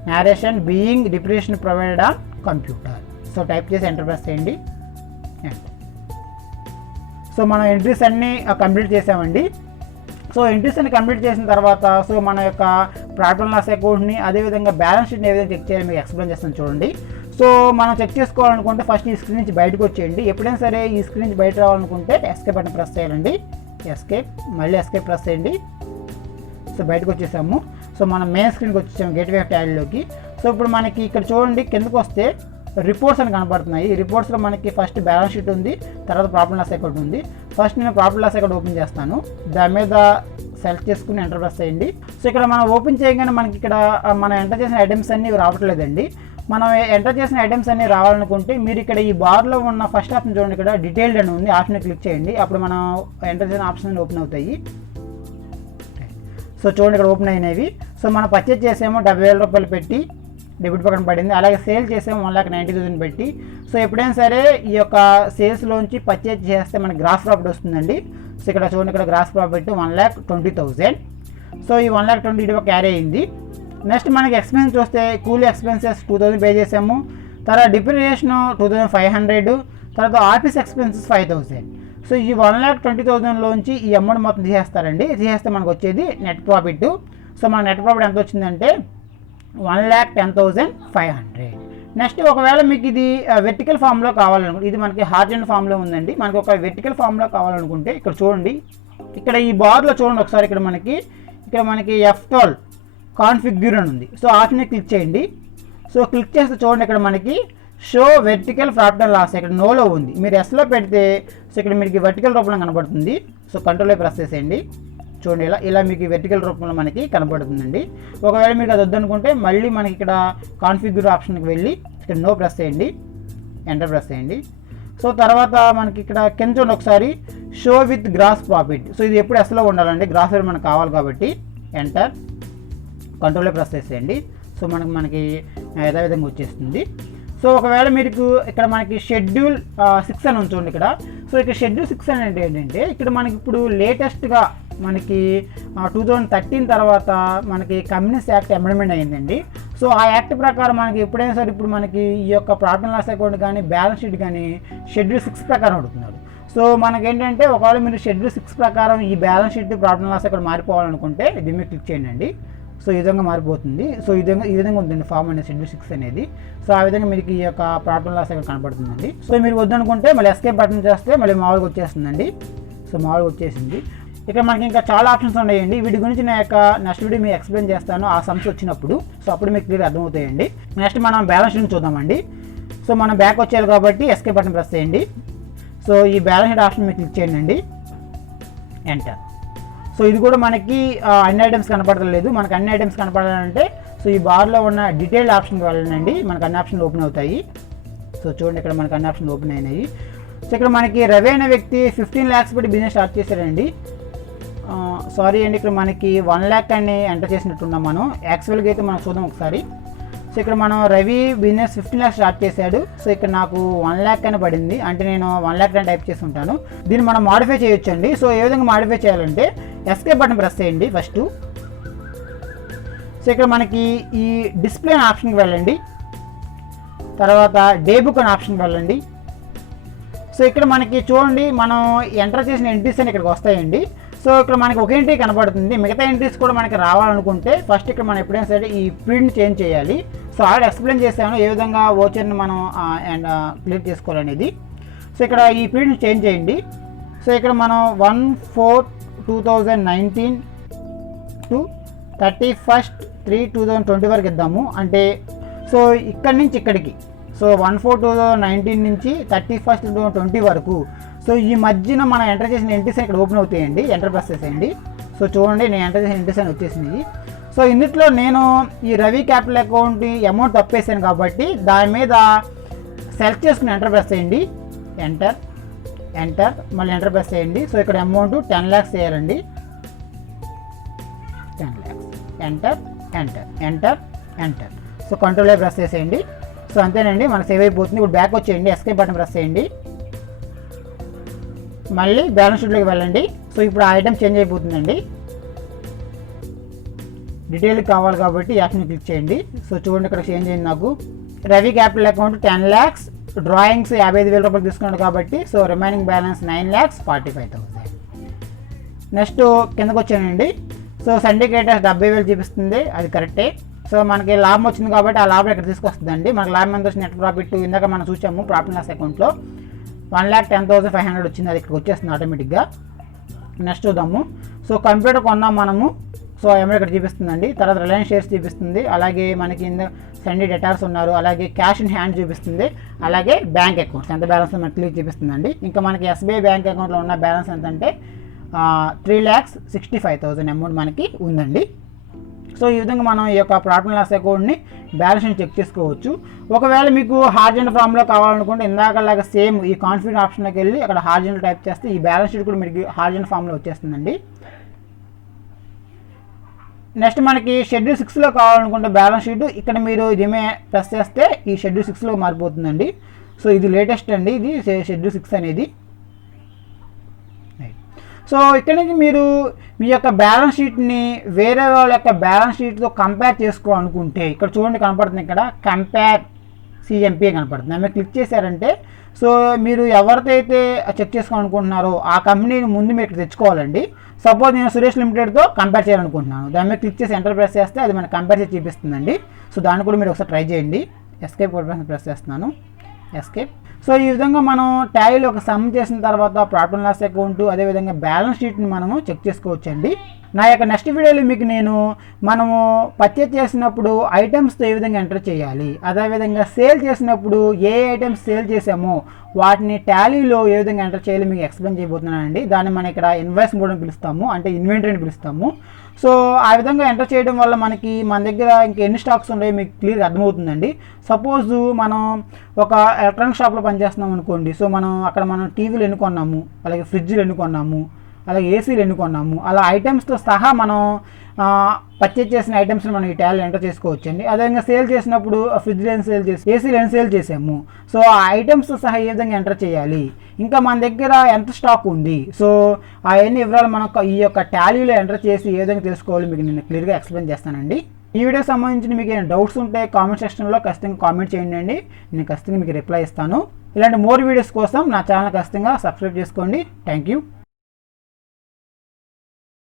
Narration being depreciation provided on computer. So type చేసి ఎంటర్ ప్రెస్ చేయండి. ఎంటర్. సో మనం ఎంట్రీస్ అన్నీ కంప్లీట్ చేసామండి. సో ఎంట్రీస్ అన్ని కంప్లీట్ చేసిన తర్వాత సో మన యొక్క ప్రాఫిట్ అండ్ లాస్ అకౌంట్ని అదేవిధంగా బ్యాలెన్స్ షీట్ని ఏ విధంగా చెక్ చేయాలి మీకు ఎక్స్ప్లెయిన్ చేస్తాను చూడండి. సో మనం చెక్ చేసుకోవాలనుకుంటే ఫస్ట్ ఈ స్క్రీన్ నుంచి బయటకు వచ్చేయండి. ఎప్పుడైనా సరే ఈ స్క్రీన్ నుంచి బయట రావాలనుకుంటే ఎస్కేప్ బటన్ ప్రెస్ చేయాలండి. ఎస్కేప్, మళ్ళీ ఎస్కేప్ ప్రెస్ చేయండి. సో బయటకు వచ్చేసాము. సో మనం మెయిన్ స్క్రీన్కి వచ్చేసాము గేట్వే ఆఫ్ టాలీలోకి. సో ఇప్పుడు మనకి ఇక్కడ చూడండి కిందకు వస్తే రిపోర్ట్స్ అని కనబడుతున్నాయి. ఈ రిపోర్ట్స్లో మనకి ఫస్ట్ బ్యాలెన్స్ షీట్ ఉంది, తర్వాత ప్రాఫిట్ లాస్ అకౌంట్ ఉంది. ఫస్ట్ నేను ప్రాఫిట్ లాస్ అకౌంట్ ఓపెన్ చేస్తాను. దాని మీద సెలెక్ట్ చేసుకుని ఎంటర్ ప్రెస్ చేయండి. సో ఇక్కడ మనం ఓపెన్ చేయగానే మనకి ఇక్కడ మనం ఎంటర్ చేసిన ఐటమ్స్ అన్నీ రావట్లేదండి. మనం ఎంటర్ చేసిన ఐటమ్స్ అన్ని రావాలనుకుంటే మీరు ఇక్కడ ఈ బార్లో ఉన్న ఫస్ట్ ఆప్షన్ చూడండి, ఇక్కడ డీటెయిల్డ్ అని ఉంది, ఆప్షన్ క్లిక్ చేయండి. అప్పుడు మనం ఎంటర్ చేసిన ఆప్షన్ ఓపెన్ అవుతాయి. సో చూడండి ఇక్కడ ఓపెన్ అయినవి. సో మనం పర్చేజ్ చేసేమో 70,000 రూపాయలు పెట్టి డెబిట్ పక్కన పడింది. అలాగే సేల్ చేసేమో 1,90,000 పెట్టి. సో ఎప్పుడైనా సరే ఈ యొక్క సేల్స్లోంచి పర్చేజ్ చేస్తే మనకి గ్రాస్ ప్రాఫిట్ వస్తుందండి. సో ఇక్కడ చూడండి, ఇక్కడ గ్రాస్ ప్రాఫిట్ 1,20,000. సో ఈ 1,20,000 ఇటువ క్యారీ అయింది. నెక్స్ట్ మనకి ఎక్స్పెన్స్ చూస్తే కూలీ ఎక్స్పెన్సెస్ 2,000 పే చేసాము. తర్వాత డిప్రిసియేషన్ 2,500, తర్వాత ఆఫీస్ ఎక్స్పెన్సెస్ 5,000. సో ఈ 1,20,000లోంచి ఈ అమౌంట్ మొత్తం తీసేస్తారండి. తీసేస్తే మనకు వచ్చేది నెట్ ప్రాఫిట్. సో మన నెట్ ప్రాఫిట్ ఎంత వచ్చిందంటే 1,10,500. నెక్స్ట్ ఒకవేళ మీకు ఇది వెర్టికల్ ఫామ్లో కావాలనుకుంటే, ఇది మనకి హార్జెంట్ ఫామ్లో ఉందండి. మనకి ఒక వెర్టికల్ ఫామ్లో కావాలనుకుంటే ఇక్కడ చూడండి, ఇక్కడ ఈ బార్లో చూడండి ఒకసారి, ఇక్కడ మనకి F12 కాన్ఫిగ్యూర్ అని ఉంది. సో ఆప్షన్ క్లిక్ చేయండి. సో క్లిక్ చేస్తే చూడండి, ఇక్కడ మనకి show vertical profit and loss ఇక్కడ నోలో ఉంది. మీరు ఎస్లో పెడితే సో ఇక్కడ మీకు వెర్టికల్ రూపంలో కనబడుతుంది. సో కంట్రోల్ ప్రెస్ చేసేయండి. చూడండి ఇలా మీకు వెర్టికల్ రూపంలో మనకి కనబడుతుందండి. ఒకవేళ మీకు అది వద్దనుకుంటే మళ్ళీ మనకి ఇక్కడ కాన్ఫిగర్ ఆప్షన్కి వెళ్ళి ఇక్కడ నో ప్రెస్ చేయండి, ఎంటర్ ప్రెస్ చేయండి. సో తర్వాత మనకి ఇక్కడ కింద చూడండి ఒకసారి show with gross profit. So ఇది ఎప్పుడు ఎస్లో ఉండాలండి, గ్రాస్ ప్రాఫిట్ మనకు కావాలి కాబట్టి ఎంటర్, కంట్రోల్లో ప్రెస్ చేసేయండి. సో మనకి యథావిధంగా వచ్చేస్తుంది. సో ఒకవేళ మీకు ఇక్కడ మనకి షెడ్యూల్ 6 అని ఉంచండి ఇక్కడ. సో ఇక్కడ షెడ్యూల్ 6 అంటే ఏంటంటే ఇక్కడ మనకి ఇప్పుడు లేటెస్ట్గా మనకి 2013 తర్వాత మనకి కమ్యూనిస్ట్ యాక్ట్ అమెండ్మెంట్ అయిందండి. సో ఆ యాక్ట్ ప్రకారం మనకి ఎప్పుడైనా సరే ఇప్పుడు మనకి ఈ యొక్క ప్రాఫిట్ అండ్ లాస్ అకౌంట్ కానీ బ్యాలెన్స్ షీట్ కానీ షెడ్యూల్ 6 ప్రకారం అడుగుతున్నారు. సో మనకేంటంటే ఒకవేళ మీరు షెడ్యూల్ 6 ప్రకారం ఈ balance sheet profit and loss account మారిపోవాలనుకుంటే దీని మీద క్లిక్ చేయండి. సో ఈ విధంగా మారిపోతుంది. సో ఈ విధంగా ఉందండి ఫామ్ అనేది షెడ్యూల్ 6 అనేది. సో ఆ విధంగా మీకు ఈ యొక్క ప్రాఫిట్ అండ్ లాస్ అకౌంట్ కనపడుతుందండి. సో మీరు వద్దనుకుంటే మళ్ళీ ఎస్కేప్ బటన్ చేస్తే మళ్ళీ మామూలుగా వచ్చేస్తుందండి. సో మామూలుగా వచ్చేసింది. ఇక్కడ మనకి ఇంకా చాలా ఆప్షన్స్ ఉన్నాయండి. వీటి గురించి నా యొక్క నెక్స్ట్ వీడియో మీకు ఎక్స్ప్లెయిన్ చేస్తాను ఆ సమ్స్ వచ్చినప్పుడు. సో అప్పుడు మీకు క్లియర్ అర్థమవుతాయండి. నెక్స్ట్ మనం బ్యాలెన్స్ షీట్ చూద్దామండి. సో మనం బ్యాక్ వచ్చేయాలి కాబట్టి ఎస్కేప్ బటన్ ప్రెస్ చేయండి. సో ఈ బ్యాలెన్స్ షీట్ ఆప్షన్ మీకు క్లిక్ చేయండి, ఎంటర్. సో ఇది కూడా మనకి అన్ని ఐటమ్స్ కనపడలేదు. మనకు అన్ని ఐటమ్స్ కనపడాలంటే సో ఈ బార్లో ఉన్న డీటెయిల్డ్ ఆప్షన్కి వెళ్ళండి. మనకు అన్ని ఆప్షన్లు ఓపెన్ అవుతాయి. సో చూడండి ఇక్కడ మనకు అన్ని ఆప్షన్లు ఓపెన్ అయినాయి. సో ఇక్కడ మనకి రవి అనే వ్యక్తి 15 lakhs పెట్టి బిజినెస్ స్టార్ట్ చేశారండి. సారీ అండి, ఇక్కడ మనకి 1 lakh అని ఎంటర్ చేసినట్టున్నాం మనం. యాక్చువల్గా అయితే మనం చూద్దాం ఒకసారి. సో ఇక్కడ మనం రవి బిజినెస్ 15 lakhs స్టార్ట్ చేశాడు. సో ఇక్కడ నాకు 1 lakh అని పడింది, అంటే నేను 1 lakh అని టైప్ చేసి ఉంటాను. దీన్ని మనం మాడిఫై చేయొచ్చండి. సో ఏ విధంగా మాడిఫై చేయాలంటే ఎస్కేప్ బటన్ ప్రెస్ చేయండి ఫస్ట్. సో ఇక్కడ మనకి ఈ డిస్ప్లే అనే ఆప్షన్కి వెళ్ళండి. తర్వాత డే బుక్ అనే ఆప్షన్కి వెళ్ళండి. సో ఇక్కడ మనకి చూడండి మనం ఎంటర్ చేసిన ఎంట్రీస్ అని ఇక్కడికి వస్తాయండి. సో ఇక్కడ మనకి ఒక ఎంట్రీ కనబడుతుంది. మిగతా ఎంట్రీస్ కూడా మనకి రావాలనుకుంటే ఫస్ట్ ఇక్కడ మనం ఎప్పుడైనా సరే ఈ ప్రింట్ చేంజ్ చేయాలి. సో ఆల్రెడీ ఎక్స్ప్లెయిన్ చేశాను ఏ విధంగా వోచర్ని మనం క్లియర్ చేసుకోవాలనేది. సో ఇక్కడ ఈ ప్రింట్ చేంజ్ చేయండి. సో ఇక్కడ మనం 1/4/2019 టు 31/3/2020 వరకు ఇద్దాము. అంటే సో ఇక్కడి నుంచి ఇక్కడికి, సో 1/4/2019 నుంచి 31/2020 వరకు. సో ఈ మధ్యన మనం ఎంటర్ చేసిన ఎంట్రీస్ ఇక్కడ ఓపెన్ అవుతాయండి. ఎంటర్ ప్రెస్ చేసేయండి. సో చూడండి నేను ఎంటర్ చేసిన ఎంట్రీస్ అని వచ్చేసినాయి. సో ఇందులో నేను ఈ రవి క్యాపిటల్ అకౌంట్ అమౌంట్ తప్పేసాను కాబట్టి దాని మీద సెలెక్ట్ చేసుకుని ఎంటర్ ప్రెస్ చేయండి. ఎంటర్ మళ్ళీ ఎంటర్ ప్రెస్ చేయండి. సో ఇక్కడ అమౌంట్ 10 lakhs చేయాలండి. 10 lakhs enter. So control press చేసేయండి. సో అంతేనండి, మనకు సేవ్ అయిపోతుంది. ఇప్పుడు బ్యాక్ వచ్చేయండి, ఎస్కేప్ బటన్ ప్రెస్ చేయండి, మళ్ళీ బ్యాలెన్స్ షీట్లోకి వెళ్ళండి. సో ఇప్పుడు ఆ ఐటమ్ చేంజ్ అయిపోతుందండి. డీటెయిల్ కావాలి కాబట్టి యాక్షన్ క్లిక్ చేయండి. సో చూడండి ఇక్కడ చేంజ్ అయింది నాకు. Ravi capital account 10 lakhs, drawings 55,000 రూపాయలు తీసుకున్నాడు కాబట్టి సో రిమైనింగ్ బ్యాలెన్స్ 9,45,000. నెక్స్ట్ కిందకు వచ్చానండి. సో సిండికేటర్స్ 70,000 చూపిస్తుంది, అది కరెక్టే. సో మనకి లాభం వచ్చింది కాబట్టి ఆ లాభం ఇక్కడ తీసుకొస్తుందండి. మనకి లాభం ఎంత వచ్చింది, నెట్ ప్రాఫిట్ ఇందాక మనం చూసాము ప్రాఫిట్ లాస్ అకౌంట్లో 1,10,500 వచ్చింది, అది ఇక్కడికి వచ్చేస్తుంది ఆటోమేటిక్గా. నెక్స్ట్ చూద్దాము. సో కంప్యూటర్ కొన్నాం మనము. సో అమౌంట్ ఇక్కడ చూపిస్తుందండి. తర్వాత రిలయన్స్ షేర్స్ చూపిస్తుంది, అలాగే మనకి సండే డెటార్స్ ఉన్నారు, అలాగే క్యాష్ ఇన్ హ్యాండ్ చూపిస్తుంది, అలాగే బ్యాంక్ అకౌంట్స్ ఎంత బ్యాలెన్స్ మనకి క్లియర్ చూపిస్తుందండి. ఇంకా మనకి ఎస్బీఐ బ్యాంక్ అకౌంట్లో ఉన్న బ్యాలెన్స్ ఎంత అంటే 3,65,000 అమౌంట్ మనకి ఉందండి. సో ఈ విధంగా మనం ఈ యొక్క ప్రాఫిట్ అండ్ లాస్ అకౌంట్ని బ్యాలెన్స్ షీట్ చెక్ చేసుకోవచ్చు. ఒకవేళ మీకు హార్జెంట్ ఫామ్లో కావాలనుకుంటే ఇందాకలాగా సేమ్ ఈ కాన్ఫిగర్ ఆప్షన్లోకి వెళ్ళి అక్కడ హార్జెంట్ టైప్ చేస్తే ఈ బ్యాలెన్స్ షీట్ కూడా మీకు హార్జెంట్ ఫామ్లో వచ్చేస్తుందండి. నెక్స్ట్ మనకి షెడ్యూల్ 6లో కావాలనుకుంటే బ్యాలెన్స్ షీట్ ఇక్కడ మీరు ఇదేమే ప్రెస్ చేస్తే ఈ షెడ్యూల్ 6లో మారిపోతుందండి. సో ఇది లేటెస్ట్ అండి, ఇది షెడ్యూల్ 6 అనేది. సో ఇక్కడ నుంచి మీరు మీ యొక్క బ్యాలెన్స్ షీట్ని వేరే వాళ్ళ యొక్క బ్యాలెన్స్ షీట్తో కంపేర్ చేసుకోవాలనుకుంటే ఇక్కడ చూడండి కనపడుతుంది, ఇక్కడ కంపేర్ సిఎంపీ కనపడుతుంది. ఆమె క్లిక్ చేశారంటే సో మీరు ఎవరితో అయితే చెక్ చేసుకోవాలనుకుంటున్నారో ఆ కంపెనీని ముందు మీరు ఇక్కడ తెచ్చుకోవాలండి. సపోజ్ నేను సురేష్ లిమిటెడ్తో కంపేర్ చేయాలనుకుంటున్నాను, దాని మీద క్లిక్ చేసి ఎంటర్ ప్రెస్ చేస్తే అది మనకి కంపేర్ చేసి చూపిస్తుందండి. సో దాన్ని కూడా మీరు ఒకసారి ట్రై చేయండి. ఎస్కేప్ కూడా ప్రెస్ చేస్తున్నాను, ఎస్కేప్. సో ఈ విధంగా మనం టాలీలో ఒక సమ్ చేసిన తర్వాత ప్రాఫిట్ అండ్ లాస్ అకౌంట్ అదేవిధంగా బ్యాలెన్స్ షీట్ని మనము చెక్ చేసుకోవచ్చండి. నా యొక్క నెక్స్ట్ వీడియోలో మీకు నేను మనము పర్చేజ్ చేసినప్పుడు ఐటమ్స్తో ఏ విధంగా ఎంటర్ చేయాలి, అదేవిధంగా సేల్ చేసినప్పుడు ఏ ఐటమ్స్ సేల్ చేసామో వాటిని టాలీలో ఏ విధంగా ఎంటర్ చేయాలి మీకు ఎక్స్ప్లెయిన్ చేయబోతున్నానండి. దాన్ని మనం ఇక్కడ ఇన్వాయిస్ మోడ్ అని పిలుస్తాము, అంటే ఇన్వెంటరీని పిలుస్తాము. సో ఆ విధంగా ఎంటర్ చేయడం వల్ల మనకి మన దగ్గర ఇంకా ఎన్ని స్టాక్స్ ఉన్నాయో మీకు క్లియర్గా అర్థమవుతుందండి. సపోజ్ మనం ఒక ఎలక్ట్రానిక్ షాప్లో పనిచేస్తున్నాం అనుకోండి, సో మనం టీవీలు ఎన్నుకున్నాము, అలాగే ఫ్రిడ్జ్లు ఎన్నుకున్నాము, అలాగే ఏసీలు ఎన్నుకున్నాము, అలా ఐటమ్స్తో సహా మనం పర్చేజ్ చేసిన ఐటమ్స్ని మనం ఈ టాలీలో ఎంటర్ చేసుకోవచ్చండి. అదేవిధంగా సేల్ చేసినప్పుడు ఫ్రిడ్జ్లు ఏం సేల్ చేసి ఏసీలు ఏం సేల్ చేసాము, సో ఆ ఐటమ్స్తో సహా ఏ విధంగా ఎంటర్ చేయాలి, ఇంకా మన దగ్గర ఎంత స్టాక్ ఉంది, సో అవన్నీ వివరాలు మనం ఈ యొక్క టాలీలో ఎంటర్ చేసి ఏ విధంగా తెలుసుకోవాలి మీకు నేను క్లియర్గా ఎక్స్ప్లెయిన్ చేస్తానండి. ఈ వీడియోకి సంబంధించిన మీకు ఏమైనా డౌట్స్ ఉంటే కామెంట్ సెక్షన్లో ఖచ్చితంగా కామెంట్ చేయండి, నేను ఖచ్చితంగా మీకు రిప్లై ఇస్తాను. ఇలాంటి మోర్ వీడియోస్ కోసం నా ఛానల్ ఖచ్చితంగా సబ్స్క్రైబ్ చేసుకోండి. Thank you.